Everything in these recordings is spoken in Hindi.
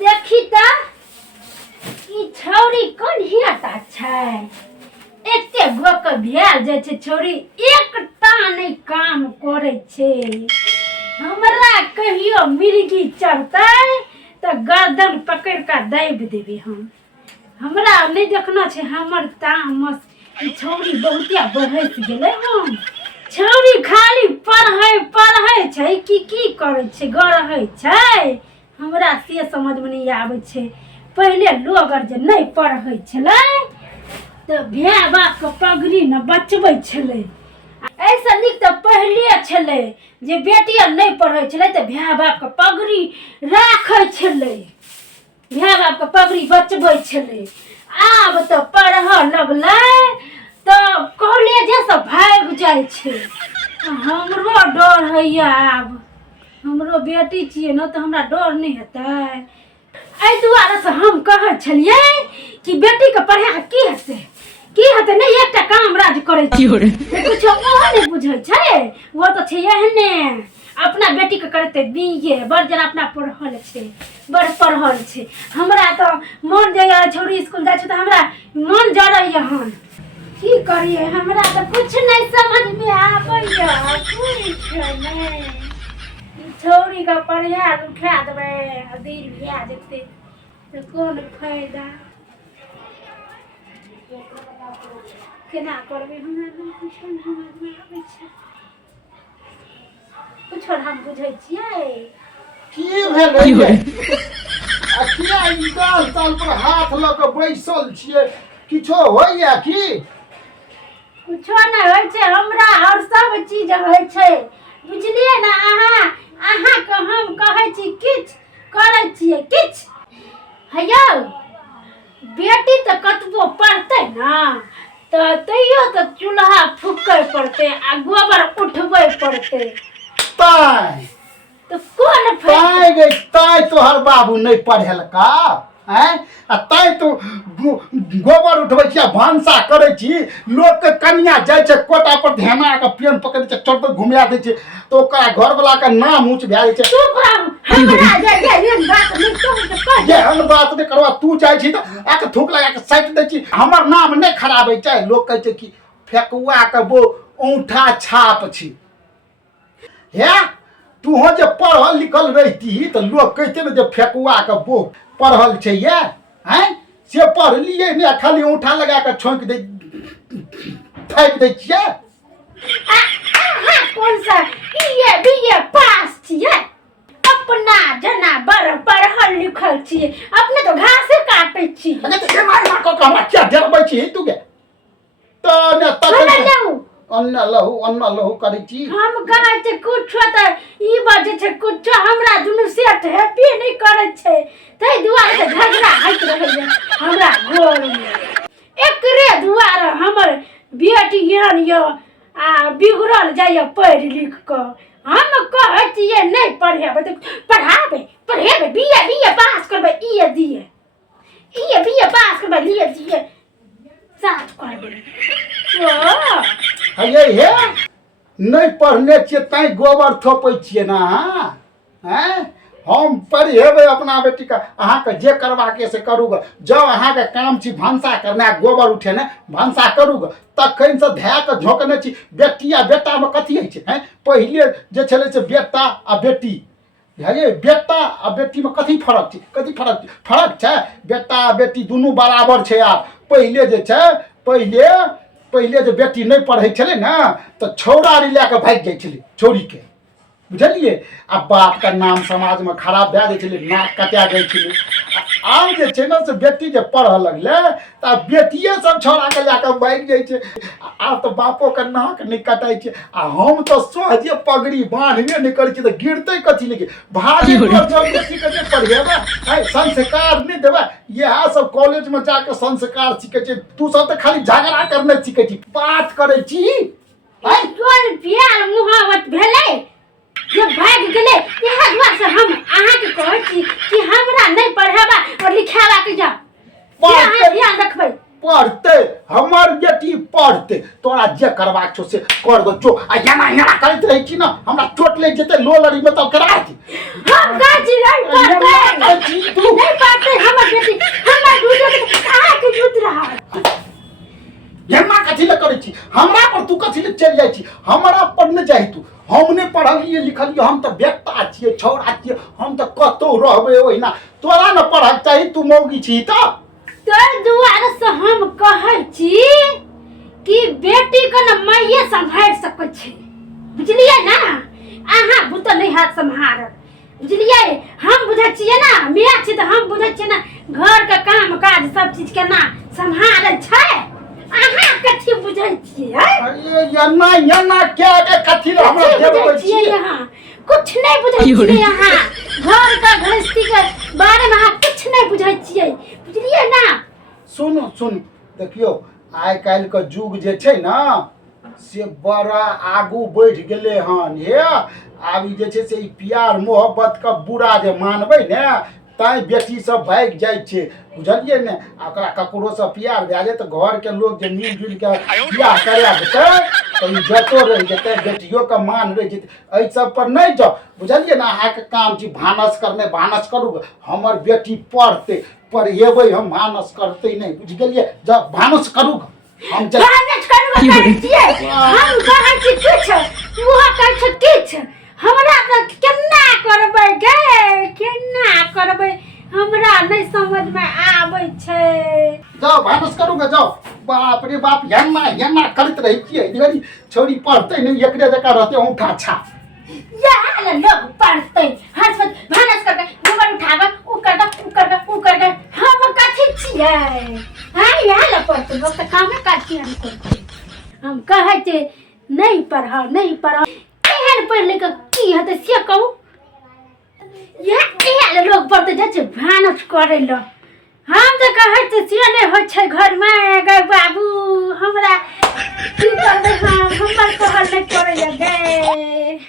देखी त ई छौरी कन्हियाटा छै एते गोक भेल जाइ छै छौरी एकटा नहीं काम करे छै हमरा कहियो मिर्गी चढ़तै त गर्दन पकड़ के दाबि देबे हमरा नहीं देखना छै हमर तामस ई छौरी बहुते बहस गेलै हम छौरी खाली पढ़ै छै की करे छै गढ़ै छै हमरा से समझ में नहीं आवे छै पहले लोग अर जे नहीं पढ़ै छलै त भाय बाप के पगड़ी न बचबै छलै ऐसा नीक त पहले छलै जे बेटी अर नहीं पढ़ै छलै त भाय बाप के पगड़ी राखै छलै भाय बाप के पगड़ी बचबै छलै आब त पढ़ लगलै त कॉलेजे से भाग जाइ छै हमरो डर हैया आब हमरो बेटी छियै न त हमरा डर नहीं हेतै एहि दुआरे से हम कहै छलियै कि बेटी के पढ़ा की हेतै नहीं एकटा काम राज करै छी कुछ ओहो नहीं बुझै छै वो तो छै एहने अपना बेटी के करते बीए बड़ जना अपना पढ़ल छै बड़ पढ़ल छै हमरा तो मन जाइया छौरी स्कूल जाइ छै त हमरा मन जरैया हन की करिए हमरा तो कुछ नहीं समझ में आबैया कुछ नहीं छौरी का पढ़ा लिखा देबै अधीर भए जेतै त कोन फायदा केना करबै हमरा कुछ नहीं आबै छै कुछ हम बुझै छियै की भेलै आ किया ई गाल ताल पर हाथ ल के बैसल छियै किछो होइया की कुछो नहीं होइ छै हमरा और सब चीज होइ छै बुझलिए ना अहाँ के हम कहै छी किछ करै छियै किछ हैयौ बेटी त कतबो पढ़तै ना त तैयो त चूल्हा फूकै पड़तै आ गोबर उठबै पड़तै ताई तो कौन ताई गई ताई तोहर बाबू नहीं पढ़ेलका हैं आ ताई तो गोबर उठबै छी भानसा करै छी लोग के कन्या जाइ छै कोटा पर ध्याना के पेन पकड़ के चढ़ घुमिया दै छै तो ओकरा घर वाला के नाम ऊंच भए जाइ छै चुप रह हमरा जे बात नहीं तो कह जेहन बात नहीं करवा तू जाइ छी त आके थूक लगा के साइट दै छी हमर नाम नहीं खराब होइ छै लोग कहै छै कि फेकुआ के वो औंठा छाप छी हे तू हो जे पढ़ल लिखल रहती तो लोग कहते न जे फेकुआ के वो पढ़ल छै ये हैं से पढ़ लिए ने खाली औंठा लगा के छोंक दे फेंक दै छियै कौन सा बीए पास छियै अपना जना बड़ पढ़ल लिखल छियै अपने तो घासे काटै छी अरे तो के मार को हमरा क्या डरबै छी तू के तो ने तक अन्न लहू करै छी हम कहै छै कुछ त ई बाजे छै कुछ हमरा दुनु सेट हैप्पी नहीं करे छै तै दुआरे से झगड़ा होइत रहै हमरा घर में एकरे दुआरे हमर बेटी यान यो आ बिगड़ल जाय पढ़ लिख क हम कहै छियै नहीं पढ़ेबै त पढ़ेबै बीए पास करबै ई बीए पास करबै लिए दिए साथ करबै हे नहीं पढ़ने छियै तैं गोबर थोपै छियै ना हैं हम पढ़ेबै अपना बेटी का अहाँ के जे करवा के से करू ग जब अहाँ के काम छी भानसा करना गोबर उठेने भानसा करू ग तखन से धै के झोंकने छी बेटी आ बेटा में कथी होइ छै हैं पहिले जे छलै से बेटा आ बेटी हे बेटा आ बेटी में कथी फर्क छै फर्क छै बेटा आ बेटी दुनू बराबर छै आब पहिले जे छै पहिले जे बेटी नहीं पढ़ै छलै ना तो छौड़ा लए के भागि जाइ छलै छौरी के बुझलिए आ बाप का नाम समाज में खराब भए जाइ छलै नाक कटा जाइ छलै आब जे छै ना से बेटी जे पढ़ लगलै तऽ बेटिए सब छौड़ा के लए के भागि जाइ छै आब तो बापो के नाक नहीं कटाइ छै आ हम तो सोझे पगड़ी बांधबे नहीं करै छी तऽ गिरतै कथी लेके भारी बेटी के जे पढ़ेबै संस्कार नहीं देबै इएह सब कॉलेज में जाके संस्कार सीखे छै तू सब तो खाली झगड़ा करने सीखे छी बात करै छी कोन प्यार मुहावत भेलै जे भाग गेलै इएह दुआरे से हम अहाँ के कहै छी कि हमरा नहीं पढ़ाबा और लिखाबा के जा ध्यान रखबै पढ़ते हमर बेटी पढ़ते तोरा जे करबाक छौ से कर दो जो आ एना करैत रहै छी ना हमरा चोट लागि जेतै लो लड़ी में तब करा दी हम गाजी नहीं पढ़बै करे छी तू नहीं पढ़ते हमर बेटी हमर दूध कहाँ के दूध रहा यम्मा कथी ले करे छी हमरा पर तू कथी ले चल जाय छी हमरा पर न जाहि तू हम ने पढ़लिए लिखलिए हम त बेटा छिए छौड़ा छिए हम त कतो रहबे ओहिना तोरा न पढ़क चाही तू मौगी छी त तोर दुआरे से हम कहै छी कि बेटी के न माइये संभाल सकै छै बुझलिए ना अहाँ बुत नहीं हाथ संभारत बुझलिए हम बुझै छिए ना मियाँ छी त हम बुझै छिए ना घर के काम काज सब चीज केना संभालै छै अहाँ कथी बुझै छिए अरे यन्ना क्या के कथी ले हमरा देबै छी यहाँ कुछ नहीं बुझै छिए अहाँ घर का गृहस्थी के बारे में अहाँ कुछ नहीं बुझै छिए बुझलिए ना सुन देखियो आइ काल्हि के युग जे छै ना से बड़ा आगू बढ़ गेले हन हे आब ई जे छै से ई प्यार मोहब्बत के बुरा जे मानबै ने ताई बेटी सब भाग जाइ छै बुझलिए ने ओकरा ककरो से प्यार भए जाए त घर के लोग जे मिल जुल के बियाह करा देतै त ई जतो रह जेतै बेटियो के मान रह जेतै एहि सब पर नहीं जाओ बुझलिए ना अहाँ के काम छी भानस करने भानस करू हमर बेटी पढ़ते पढ़ेबै हम भानस करते नहीं बुझ गेलिए जाओ भानस करू हम भानस करू कहै छिए हम कहै छी किछ वो कहै छै किछ हमरा त केना करबै गे केना करबै हमरा नहीं समझ में आबै छै जाओ भानस करू गे जाओ बाप रे बाप यन्ना करत रही छिए इधर छोरी पढ़ते नहीं एकरे जका रहते औंठा छा यार लोग पढ़ते हंसत भानस करके गोबर उठावे उ करके हम कथी छिए हां यार पढ़ते लोग त कामे करती हम कहै छै नहीं पढ़ाओ एहन पढ़ ले के की हेतै से कहू एहन लोग पढ़ते जाइ छै भानस करे ल हम त कहै छै से नहीं होइ छै घर में गे बाबू हमरा की करबै हमर कहल नहीं करे गे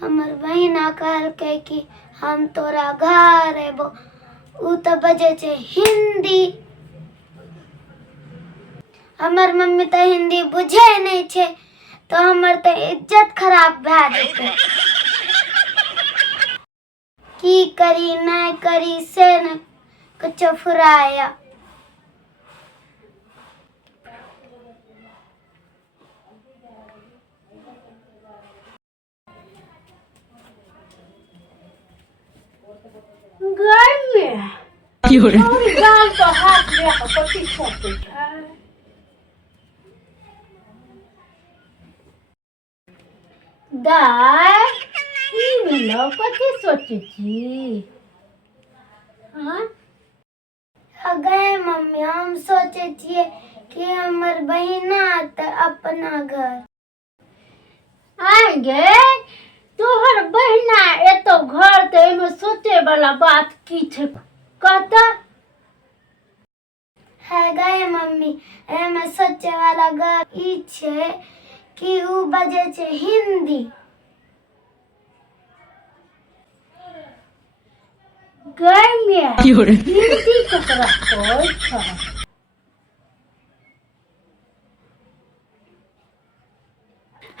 हमर बहिना कहलकै कि हम तोरा घर एबो उ त बजे छै हिंदी हमर मम्मी त हिंदी बुझे नहीं छै तो हमर त इज्जत खराब भए जेतै की करी नहीं करी से न कुछ फुराया गाल तो हाथ ले कथी सोचै छै दाय की मिलो कथी सोचै छी हां अगे मम्मी हम सोचे छिए कि हमर बहिना त अपना घर आगे तोहर बहिना एतो घर त एमे सोचे वाला बात की छै कहता है गए मम्मी एमे सोचे वाला गप ई छै कि उ बजे छै हिंदी गए में हिंदी ककरा कहै छै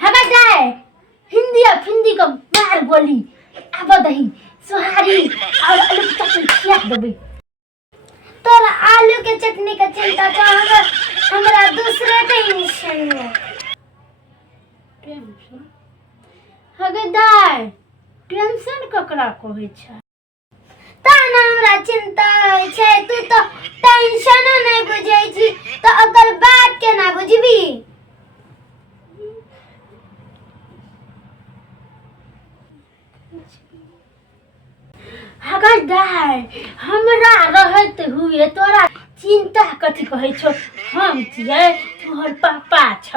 हवा जाए हिंदी का मार गोली अब दही सोहारी और आलू की चटनी खिया देबै तोरा आलू के चटनी का चिंता छ हमरा दूसरे टेंशन है टेंशन हगे दाय टेंशन ककरा कहै छै ताना हमरा चिंता होय छै तू तो टेंशन नहीं बुझै छी तो अगर बात केना बुझबी अगर दाय हमरा रहत हुए तोरा चिंता कथी कहै छो हम छियै तोहर पापा छ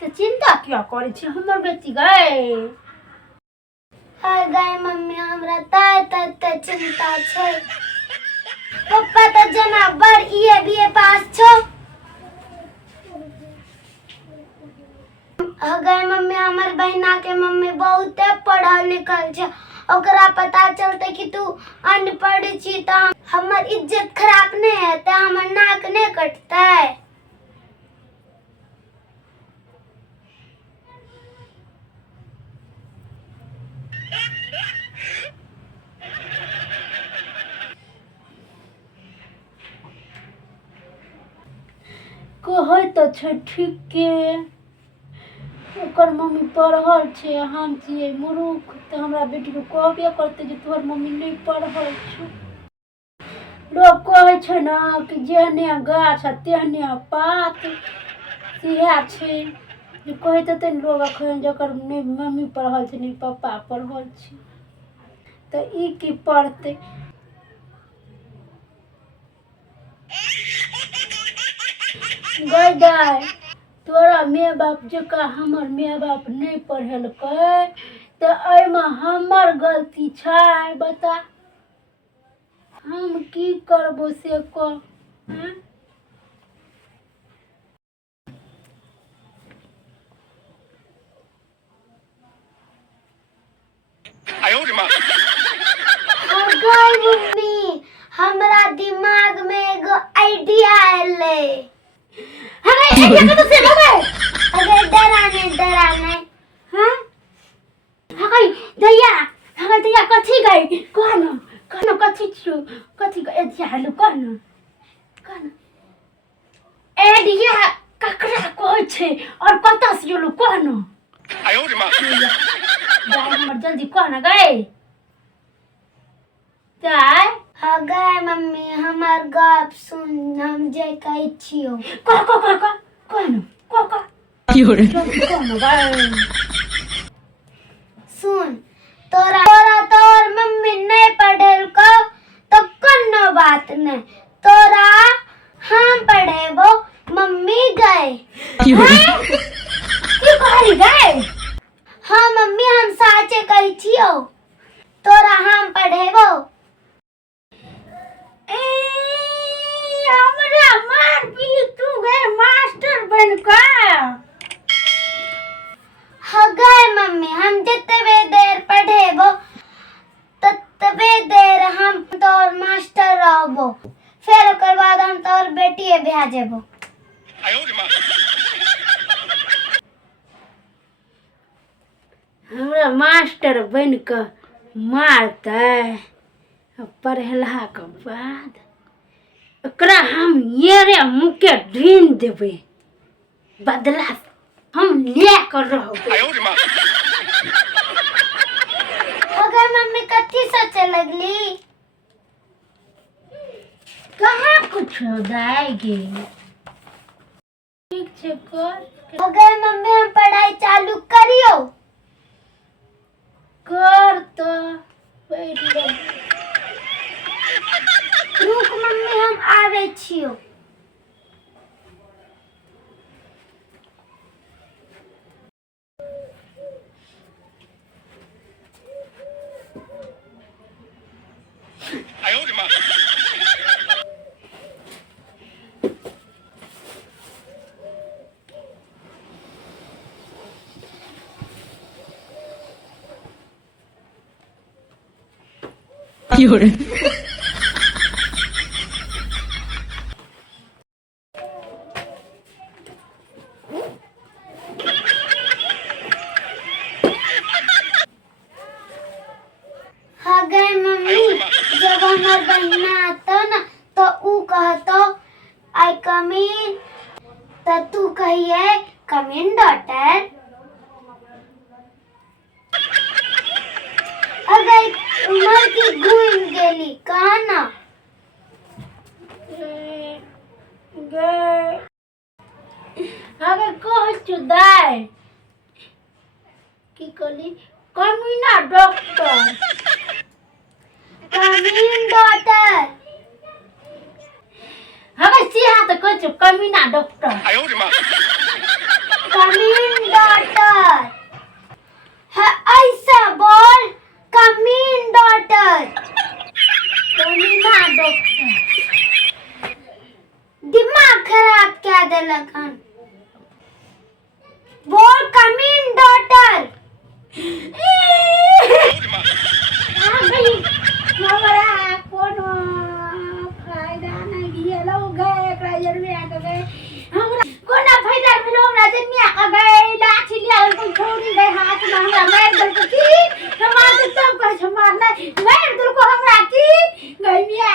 तो चिंता क्या करे छ हमर बेटी गए। हाय गए मम्मी हमरा ता चिंता छै। पप्पा तो जना बड़ ये बीए पास छो। गए मम्मी हमर बहिना के मम्मी बहुते पढ़ल लिखल छै। ओकरा पता चलते कि तू अनपढ़ छी तो हमर इज्जत खराब नहीं हेते, हमर नाक नहीं कटते। कहे तो छ ठीक के ओकर मम्मी पढ़ल छे, हम छिए मूर्ख तो हमरा बेटी को कहबे करते जे तोहर मम्मी नहीं पढ़ल छ। लोग कहे छे ना कि जेहने गाछ तेहने पात सिया छे। जे कहते ते लोग अखन जकर नहीं मम्मी पढ़ल छे नहीं पापा पढ़ल छे तो ई की पढ़ते। गई तोरा माय बाप जका हमर माय बाप नहीं पढ़ेलकै तो एमे हमर गलती छै बता। हम की करबो से कह। गई मम्मी हमरा दिमाग में एगो आइडिया आले। अरे ये तो से लगे अगर डराने हां हगई दैया कथी गई कहना कथी छु कथी ए जालू कहना एडिया ककरा कहै छै और कतऽ से जोलू कहना। आयो रे मां हमर जल्दी कहना गई जाय। हाँ गए मम्मी हमार गप सुन हम जे कहै छियो। कहना गई सुन तोर मम्मी नहीं पढ़ेल को तो कोनो बात नहीं, तोरा हम पढ़ेबो मम्मी गए। की कहली गए। हाँ मम्मी हम साचे कहै छियो तोरा हम पढ़ेबो। हमरा मार भी तू गए मास्टर बनका। हाँ गए मम्मी हम जितने देर पढ़ेबो ततबे देर हम तोर मास्टर रहबो, फिर ओकर बाद हम तोर बेटी ब्याह जेबो। हमरा मास्टर बन के मारते पढ़ेला के बाद ओकरा हम येरे मुके ढीन देबे बदला हम ले कर रहबे। अगर मम्मी कथी सोचे लगली। कहाँ कुछ दाएगी ठीक छे कर। अगर मम्मी हम पढ़ाई चालू करियो कर तो बैठ ले। रुक मम्मी हम आवे छियो। हाँ गए मम्मी जब हमार बहिना आता ना तो ऊ कहतो आई कम इन तो तू कहिए कम इन डॉटर। अगर उमर की घूम गेली कहा ना गए अगर कह चुदाय की कली कमीना डॉक्टर कम इन डॉटर। हमें सिहा तो कुछ कमीना डॉक्टर कमीन डॉटर है, ऐसा बोल, कमीन डॉटर। कमीना डॉक्टर दिमाग खराब क्या दिलकन, बोल कमीन डॉटर। आ गई हमरा कोनो फायदा नहीं दियलो गए एकरा जरमे आ गए हमरा कोना फायदा भेलो हमरा जन्मिया आ गए लाठी लिया तो छोड़ी गए हाथ में हमरा मार दल को की समाज सब कह छ मारना मार दल को हमरा की गइमिया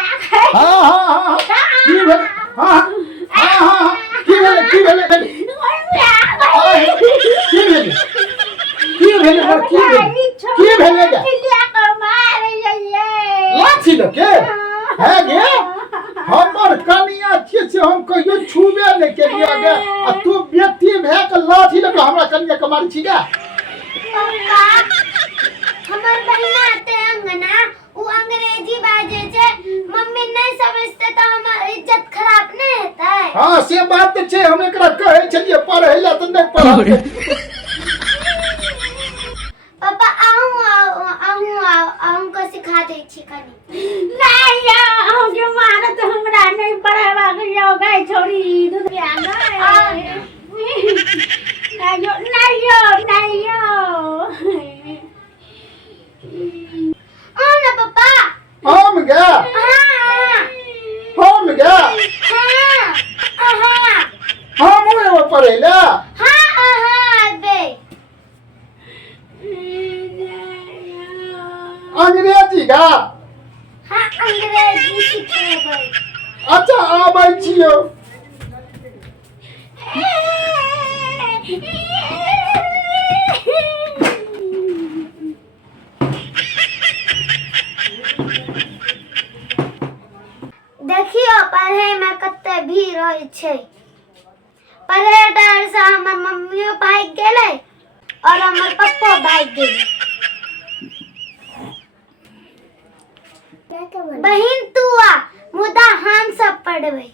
हाँ हाँ हाँ की भेल हाँ हाँ की भेल की भेल की भेल और की भेल लिया को मार ये लाठी लके है गे हमर कनिया छिए से हम कहियो छुबे नहीं केलिया गे आ तू व्यक्ति भे के लाठी लके हमरा कनिया के मारी छी गे पप्पा हमर बहिना ते अंगना उ अंग्रेजी बाजे छे, मम्मी नहीं समझते तो हमर इज्जत खराब नहीं हेतै। हां से बात त छे, हम एकरा कहै छलिए पढ़ै ला त नहीं पढ़ै। पापा आऊं को सिखा दे छी कनी। नहीं हम के मारत हमरा नहीं पढ़ावा के जाओ गए छोड़ी दुनिया गए नहीं ना पापा हम गे हां हम गे हां हम वो पढ़ै ला हां बे अंग्रेजी गा हां अंग्रेजी सिखेबै। अच्छा आबै छियो देखियो पढ़े में कते भीड़ होय छै, पढ़े डर से हमर मम्मियो भाग गेलै और हमर पप्पो भाग गेलै। बहिन तू आ मुदा हम सब पढ़बै।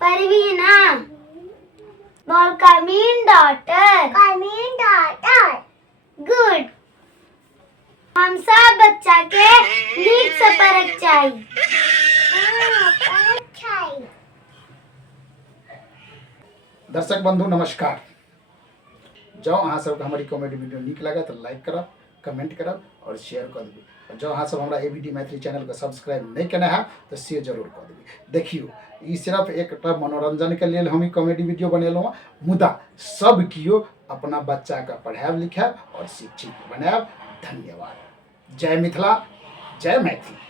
पढ़बी ना, बोल come in daughter. Come in daughter good. हम सब बच्चा के नीक से पढ़क चाहिए। दर्शक बंधु नमस्कार। जो अहाँ सबके हमारी कॉमेडी वीडियो नीक लगे तो लाइक करब, कमेंट करब और शेयर कर देबी। जो अहाँ सब हमरा एबीडी मैथिली चैनल के सब्सक्राइब नहीं केना है तो से जरूर कर देबी। देखियो ई सिर्फ एक मनोरंजन के लिए हम कॉमेडी वीडियो बनेलहुँ, मुदा सब कियो अपना बच्चा के पढ़ाब लिखाब और शिक्षित बनाब। धन्यवाद। जय मिथिला, जय मैथिली।